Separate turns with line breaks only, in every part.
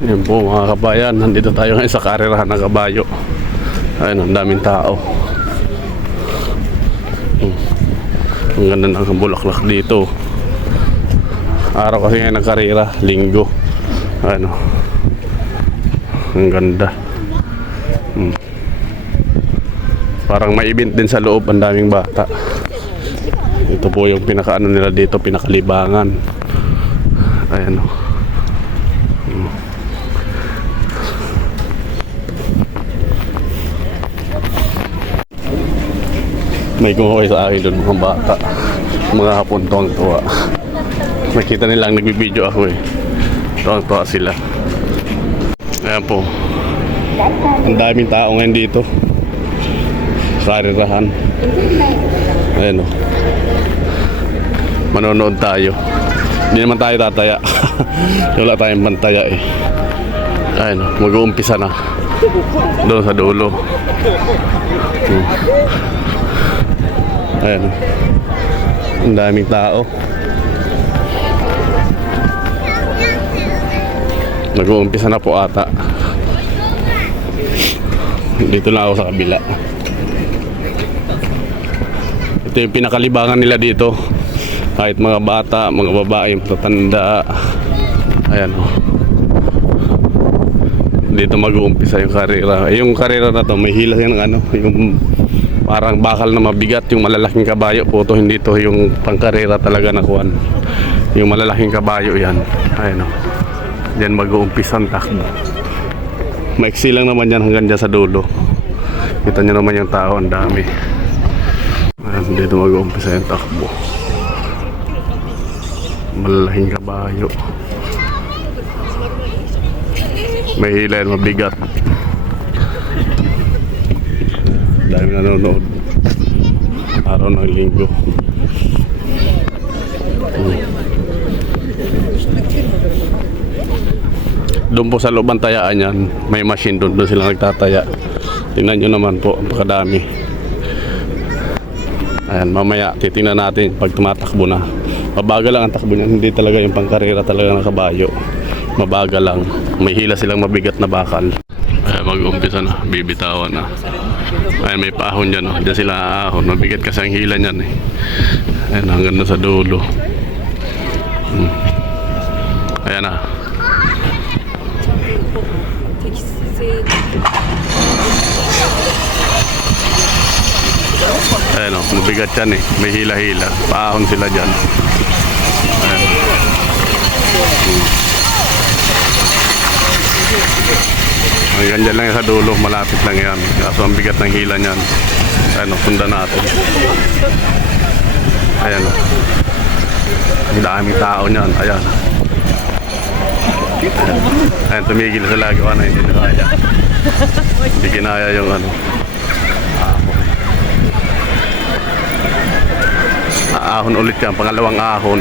Yan po mga kabayan, nandito tayo ngayon sa karerahan ng kabayo. Ayun, ang daming tao. Hmm. Ang ganda ng bulaklak dito. Araw kasi ngayon ng karera, linggo. Ano. Ang ganda. Hmm. Parang may event din sa loob, ang daming bata. Ito po yung pinakaano nila dito, pinakalibangan. Ayan o. May kumuha sa akin doon mga bata. Mga hapon tuwang tuwa. Nakita nilang nagbibideo ako eh. Tuwang tuwa sila. Ayan po. Ang daming tao ngayon dito. Karirahan. Ayan o. Manonood tayo. Hindi naman tayo tataya. Wala tayong pantaya eh. Ayan o. Mag-uumpisa na. Doon sa dulo. Hmm. Ayan. o. Ang daming tao. Nag-uumpisa na po ata. Dito lang ako sa kabila. Ito yung pinakalibangan nila dito. Kahit mga bata, mga babae, tatanda. Ayan o. Dito mag-uumpisa yung karera. Eh, yung karera na to, may hila yan ng ano, yung parang bakal na mabigat, yung malalaking kabayo po to, hindi to yung pangkarera talaga na kuwan. Yung malalaking kabayo yan. Ayan o. Diyan mag-uumpisa ang takbo. Maiksi lang naman yan hanggang dyan sa dulo. Kita nyo naman yung tao, ang dami. Ayan, dito mag-uumpisa yung takbo. Malalaking kabayo. May hila yan, mabigat. Dami nanonood. Araw ng linggo. Doon po sa loob ng tayaan yan, may machine doon, doon sila nagtataya. Tingnan nyo naman po, napakadami. Ayan, mamaya titingnan natin pag tumatakbo na. Mabagal lang ang takbo niya, hindi talaga yung pangkarera talaga ng kabayo. Mabagal lang, may hila silang mabigat na bakal. Ayan, mag-umpisa na, bibitawan na. Ayan, may paahon dyan, oh. dyan sila aahon. Mabigat kasi ang hila niyan eh. Ayan, hanggang na sa dulo. Hmm. Ayan na. Ayan o, mabigat yan eh. May hila-hila. Paahon sila dyan. Ayan. Hmm. Hanggang dyan lang yan sa dulo. Malapit lang yan. Kaso ang bigat ng hila niyan. Ayan o, sundan natin. Ayan o. Ang daming tao niyan. Ayan. Ayan, tumigil sila. Gawa na hindi nila kaya. Hindi kinaya yung ano. Aahon ulit yan, pangalawang ahon.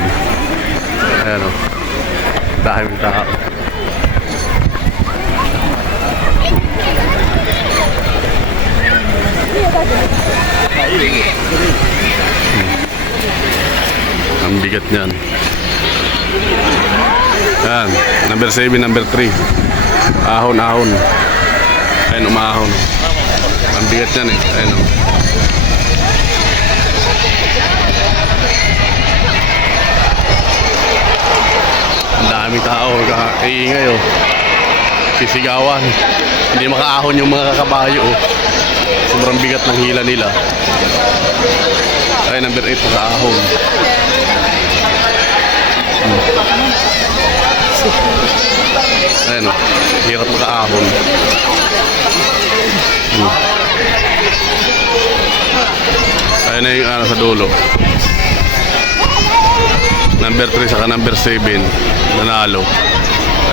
Ayan o. Dahil tao. Hmm. Ang bigat niyan. Yan, number 7, number 3. Ahon, ahon. Ayan, umahon. Ang bigat niyan eh. Ayan o. Ang daming tao, iingay oh. Sisigawan. Hindi makaahon yung mga kabayo oh. Sobrang bigat ng hila nila. Ay, number 8 sa ahon. Hmm. Ayan oh. Hirap makaahon. Hmm. Ayan na yung ano sa dulo. Number 3 saka number 7 nanalo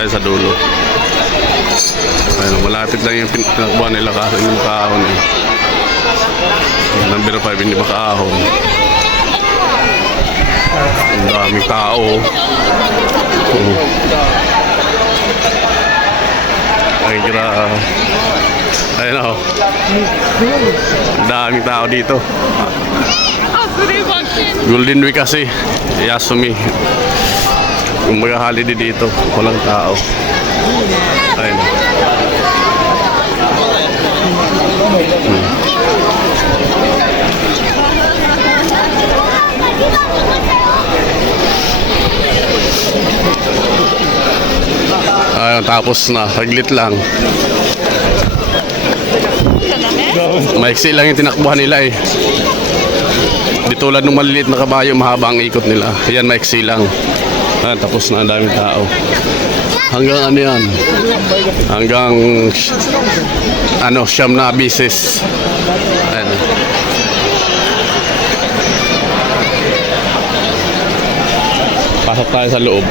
ay sa dulo. Ayun, malapit lang yung pin- pinakbuhan nila kasi hindi makaahon eh. Number 5 hindi makaahon. Ang daming tao. Oo. Ay, gra... Ayun ako. Ang daming tao dito. Golden Week kasi. Yasumi. Mga holiday dito, walang tao. Ayun, tapos na. Saglit lang. Maiksi lang yung tinakbuhan nila eh. Di tulad ng maliliit na kabayo, mahaba ang ikot nila. Yan, maiksi lang. Ayan, tapos na ang daming tao. Hanggang ano yan? Hanggang ano, siyam na bisis. Ayan. Pasok tayo sa loob.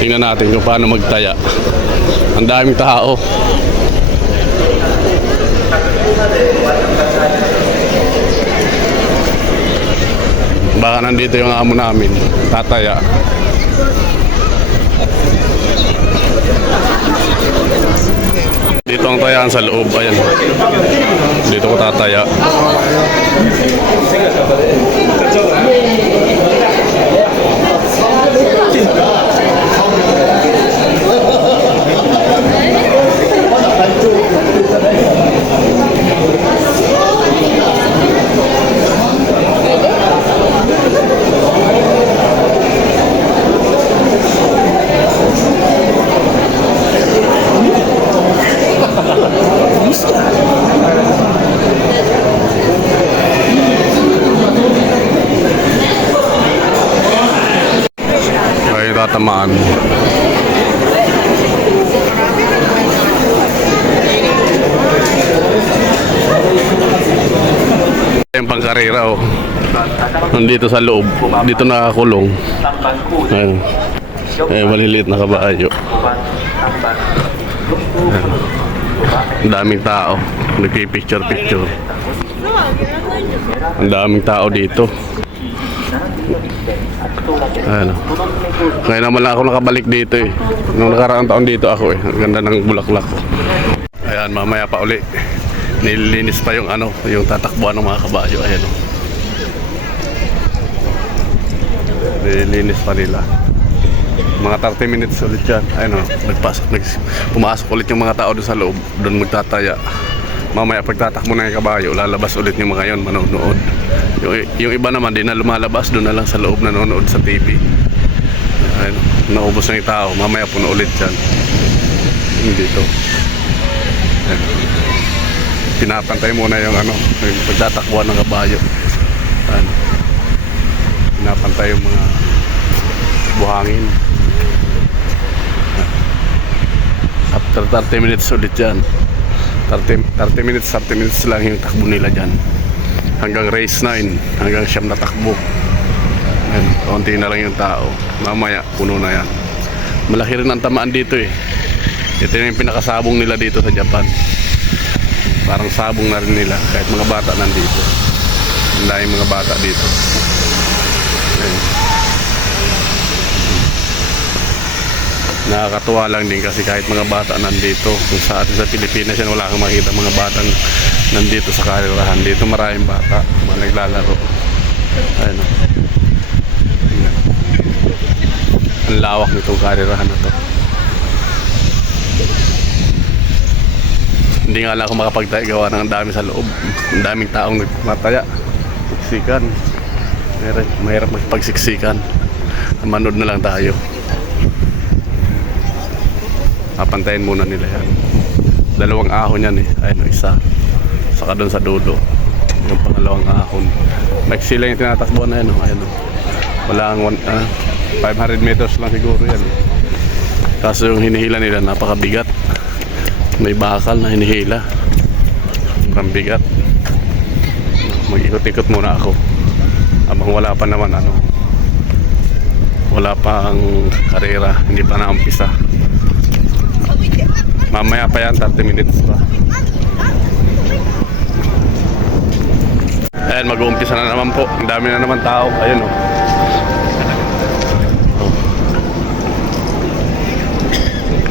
Tingnan natin kung paano magtaya. Ang daming tao. Baka nandito yung amo namin. Tataya. Dito ang tayaan sa loob. Ayan. Dito ko tataya. Ay, tatamaan. Yung pangkarera oh. Nandito sa loob. Dito nakakulong. Ayun. Eh, maliliit na kabayo. Ang daming tao. Nagpipicture-picture. Ang daming tao dito. Ano? Ngayon naman lang ako nakabalik dito eh. Nung nakaraang taon dito ako eh. Ang ganda ng bulaklak ko. Ayan, mamaya pa uli. Nililinis pa yung ano, yung tatakbuhan ng mga kabayo. Ayan o. Nililinis pa nila. Mga 30 minutes ulit yan. Ayun o, nagpasok, nag, pumasok ulit yung mga tao doon sa loob. Doon magtataya. Mamaya pagtatakbo yung kabayo, lalabas ulit yung mga yon manonood. Yung, yung iba naman, di na lumalabas, doon na lang sa loob nanonood sa TV. Ayun, naubos na yung tao. Mamaya puno ulit. Yung dito. Ayun. Pinapantay muna yung ano, yung pagtatakbuhan ng kabayo. Ayun. Pinapantay yung mga buhangin. After 30 minutes ulit dyan. 30, 30 minutes, 30 minutes lang yung takbo nila dyan. Hanggang race 9, hanggang siyam na takbo. Yan, konti na lang yung tao. Mamaya, puno na yan. Malaki rin ang tamaan dito eh. Ito yung pinakasabong nila dito sa Japan. Parang sabong na rin nila, kahit mga bata nandito. Ang daming mga bata dito. Nakakatuwa lang din kasi kahit mga bata nandito kung sa atin sa Pilipinas yan wala kang makita mga batang nandito sa karirahan dito maraming bata mga naglalaro ayun o Ayan. ang lawak nitong karirahan na to hindi nga lang ako makapagtaya gawa ng dami sa loob. Ang daming taong nagmataya siksikan. Mahirap, mahirap magpagsiksikan. Manood na lang tayo. Papantayin muna nila yan. Dalawang ahon yan eh. Ayun isa. Saka doon sa dulo. Yung pangalawang ahon. Maiksi lang yung tinatakbo na yan o. ayun o. wala ang one, ah, 500 meters lang siguro yan. Eh. kaso yung hinihila nila napakabigat may bakal na hinihila ang bigat mag-ikot-ikot muna ako habang wala pa naman ano wala pa ang karera hindi pa naumpisa Mamaya pa yan, 30 minutes pa. Ayan, mag-uumpisa na naman po. Ang dami na naman tao. Ayun. Oh. Oh.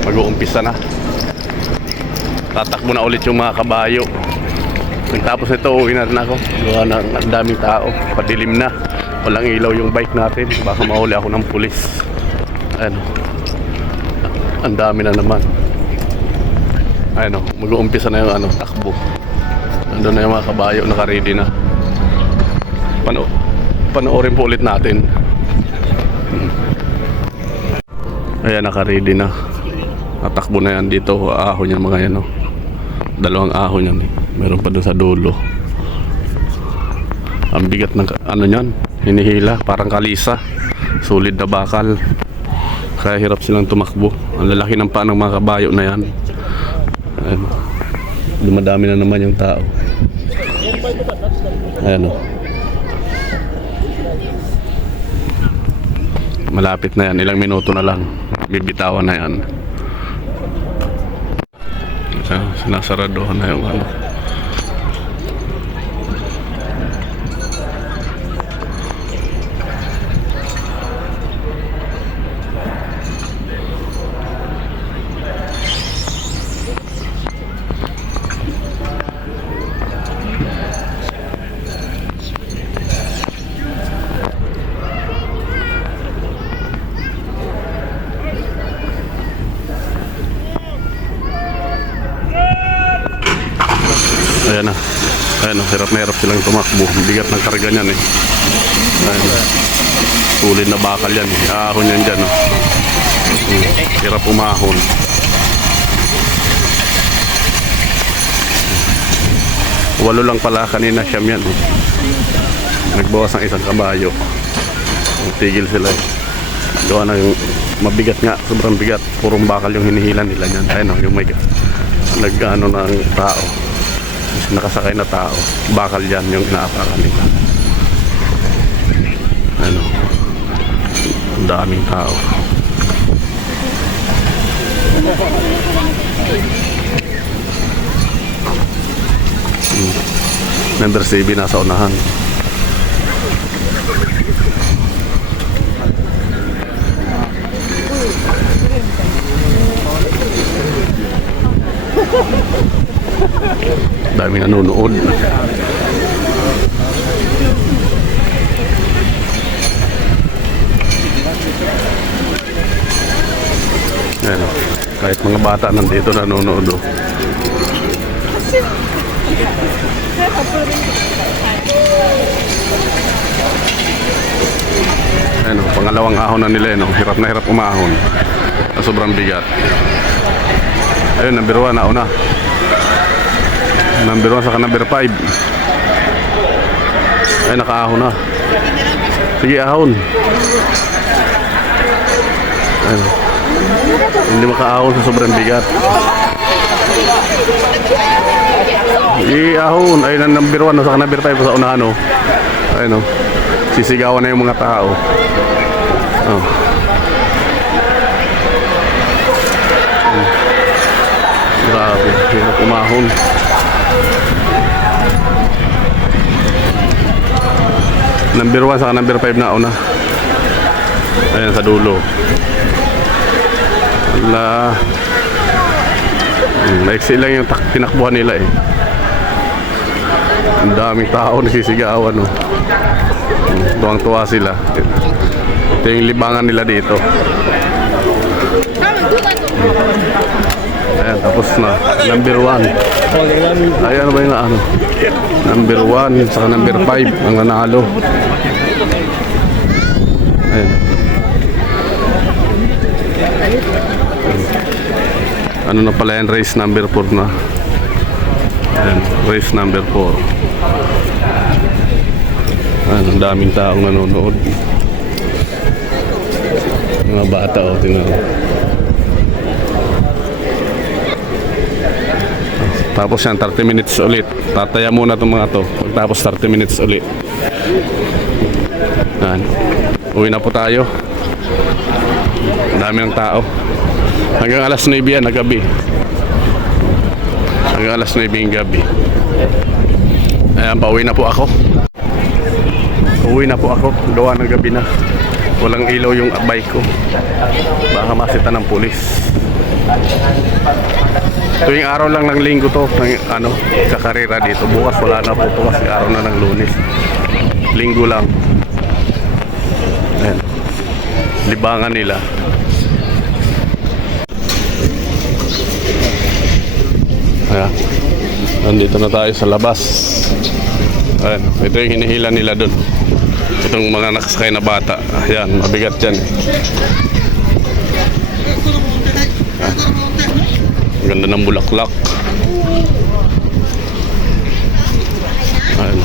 Mag-uumpisa na. Tatakbo na ulit yung mga kabayo. Pagtapos ito, uwi na rin ako. Gawa na ang daming tao. Padilim na. Walang ilaw yung bike natin. Baka mahuli ako ng pulis. Ayan o. Ang dami na naman. Ayun o, mag-uumpisa na yung ano, takbo. Nandun na yung mga kabayo, naka-ready na. Pano panoorin po ulit natin. Ayan, naka-ready na. Atakbo na yan dito. Ahon yan mga yan. Oh. Dalawang ahon yan. eh. Meron pa doon sa dulo. Ang bigat ng ano yan. Hinihila. Parang kalisa. Solid na bakal. Kaya hirap silang tumakbo. Ang lalaki ng paa ng mga kabayo na yan. Ayan. Dumadami na naman yung tao. Ayan o. Malapit na yan. Ilang minuto na lang. Bibitawan na yan. Ayan, Sinasaraduhan na yung ano. Silang tumakbo. Bigat ng karga niyan eh. Ayan. Tulid na bakal yan. eh. Ahon yan dyan. Oh. Hmm. Hirap umahon. Walo lang pala kanina siyam yan. eh. Nagbawas ng isang kabayo. Tigil sila eh. Gawa yung mabigat nga. Sobrang bigat. Purong bakal yung hinihila nila niyan. Ayun oh, yung may nag-ano ng tao nakasakay na tao. Bakal yan yung inaapakan nila. Ano? Daming tao. Hmm. member CB nasa unahan daming nanonood Ayan, oh. kahit mga bata nandito nanonood oh. Ayan, oh, pangalawang ahon na nila, no? hirap na hirap umahon. Na sobrang bigat. Ayun, number one, nauna. Number 1 saka number 5. Ay, nakaahon na. Sige, ahon. Ayun. Hindi makaahon sa sobrang bigat. I-ahon. Ayun ang number 1 saka number 5 sa unahan. Oh. Ayun, oh. Sisigawan na yung mga tao. Oh. Grabe, hirap umahon. Number 1 saka number 5 na una. Ayan sa dulo. Wala. Hmm, Maiksi lang yung tak tinakbuhan nila eh. Ang daming tao nasisigawan oh. Hmm, Tuwang-tuwa sila. Ito yung libangan nila dito. Ayan, tapos na. Number 1. Ayan ba yung ano? Number 1 saka number 5 ang nanalo. Ayan. Ano na pala yan? Race number 4 na. Ayan, race number 4. Ayan, ang daming taong nanonood. Mga bata o, oh, tingnan Tapos yan, 30 minutes ulit. Tataya muna itong mga to. Pagtapos 30 minutes ulit. Yan. Uwi na po tayo. Dami ng tao. Hanggang alas 9 yan na gabi. Hanggang alas 9 yung gabi. Ayan, pauwi na po ako. Uwi na po ako. Gawa ng gabi na. Walang ilaw yung bike ko. Baka masita ng pulis. Tuwing araw lang ng linggo to, ng ano, kakarera dito. Bukas wala na po to kasi araw na ng lunes. Linggo lang. Ayan. Libangan nila. Ayan. Nandito na tayo sa labas. Ayan. Ito yung hinihila nila dun. Itong mga nakasakay na bata. Ayan, mabigat yan eh. Ganda ng bulaklak. Ayun.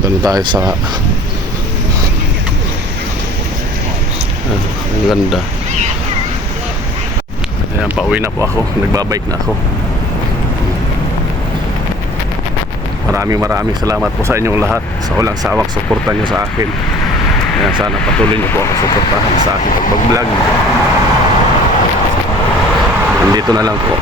Doon tayo sa Ah, ang ganda. Ayan, pauwi na po ako. Nagbabike na ako. Maraming maraming salamat po sa inyong lahat sa walang sawang suporta nyo sa akin. Ayan, sana patuloy nyo po ako suportahan sa aking pag-vlog. Nandito na lang po.